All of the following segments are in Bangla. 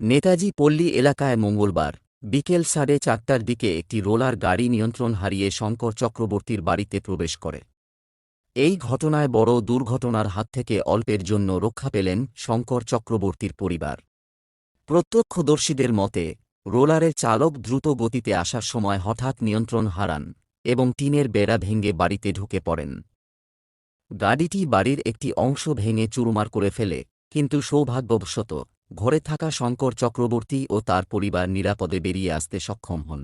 নেতাজি পল্লী এলাকায় মঙ্গলবার, বিকেল সাড়ে চারটার দিকে একটি রোলার গাড়ি নিয়ন্ত্রণ হারিয়ে শঙ্কর চক্রবর্তীর বাড়িতে প্রবেশ করে। এই ঘটনায় বড় দুর্ঘটনার হাত থেকে অল্পের জন্য রক্ষা পেলেন শঙ্কর চক্রবর্তীর পরিবার। প্রত্যক্ষদর্শীদের মতে, রোলারের চালক দ্রুত গতিতে আসার সময় হঠাৎ নিয়ন্ত্রণ হারান এবং টিনের বেড়া ভেঙে বাড়িতে ঢুকে পড়েন। গাড়িটি বাড়ির একটি অংশ ভেঙে চুরমার করে ফেলে, কিন্তু সৌভাগ্যবশত ঘরে থাকা শঙ্কর চক্রবর্তী ও তার পরিবার নিরাপদে বেরিয়ে আসতে সক্ষম হন।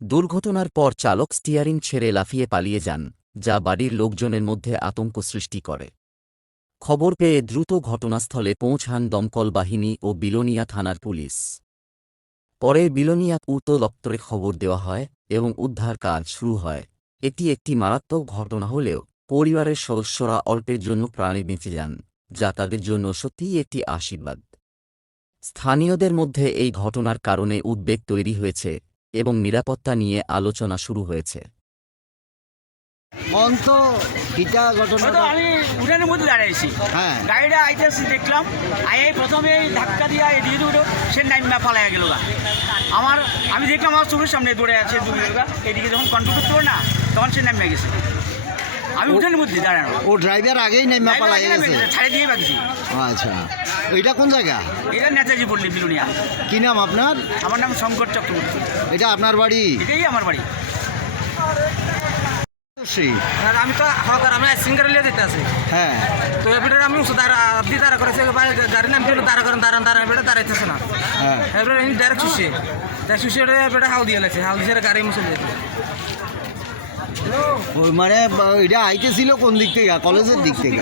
দুর্ঘটনার পর চালক স্টিয়ারিং ছেড়ে লাফিয়ে পালিয়ে যান, যা বাড়ির লোকজনের মধ্যে আতঙ্ক সৃষ্টি করে। খবর পেয়ে দ্রুত ঘটনাস্থলে পৌঁছান দমকল বাহিনী ও বিলোনিয়া থানার পুলিশ। পরে বিলোনিয়া পূর্ত দপ্তরে খবর দেওয়া হয় এবং উদ্ধার কাজ শুরু হয়। এটি একটি মারাত্মক ঘটনা হলেও পরিবারের সদস্যরা অল্পের জন্য প্রাণে বেঁচে যান, যা তাদের জন্য সত্যিই একটি আশীর্বাদ। স্থানীয়দের মধ্যে এই ঘটনার কারণে উদ্বেগ তৈরি হয়েছে এবং নিরাপত্তা নিয়ে আলোচনা শুরু হয়েছে। অন্ত কিটা ঘটনা আমি মধ্যে দাঁড়িয়েছি হ্যাঁ। গাড়িটা আইতেছি দেখলাম। আই প্রথমে ধাক্কা দিয়ে দিয়ে দিল সে পালাইয়া গেল আমার আমি দেখলাম আমার চোখের সামনে দৌড়ে আছে এদিকে যখন কন্ট্রোল করতে পারে না তখন সে নামিয়ে গেছে। আমি উঠানের মধ্যে দাঁড়ানো। ও ড্রাইভার আগেই নেমা পালাই গেছে ছাড়ে দিয়ে বাগছি আচ্ছা। এটা কোন জায়গা? এটা নেতাজি বললি বিলুনিয়া। কি নাম আপনার? আমার নাম শঙ্কর চক্রবর্তী। এটা আপনার বাড়ি? এটাই আমার বাড়ি। আমি তো হকার আমি সিঙ্গার লিয়ে দিতে আছি। হ্যাঁ। তো এবারে আমি আপনি দাঁড়া করেছে গাড়ি নাম দিল দাঁড়া করেন দাঁড়ান দাঁড়ান এবারে দাঁড়াইতেছে না। হ্যাঁ। এবারে আমি ডাইরেক্ট শুষে ডাইরেক্ট শুষে এবারে হাল দিয়ে লাগছে হাল দিয়ে গাড়ি মুছে দিয়েছে। ওই মানে এটা আইতেছিল কোন দিক থেকে? কলেজের দিক থেকে?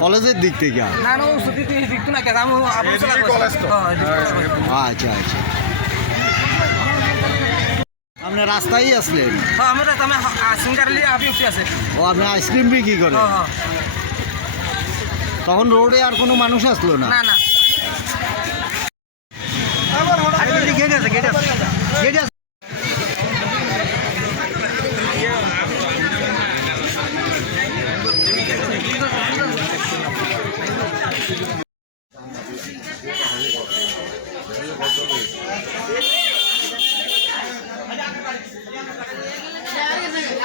কলেজের দিক থেকে? না না ও সুতি দিকতো না কেন আমি আপনার সাথে আচ্ছা আচ্ছা। আপনি রাস্তায় আসলেন? আছে ও আপনি আইসক্রিম বিক্রি করেন? হ্যাঁ হ্যাঁ। তখন রোডে আর কোনো মানুষ আসলো না? না না।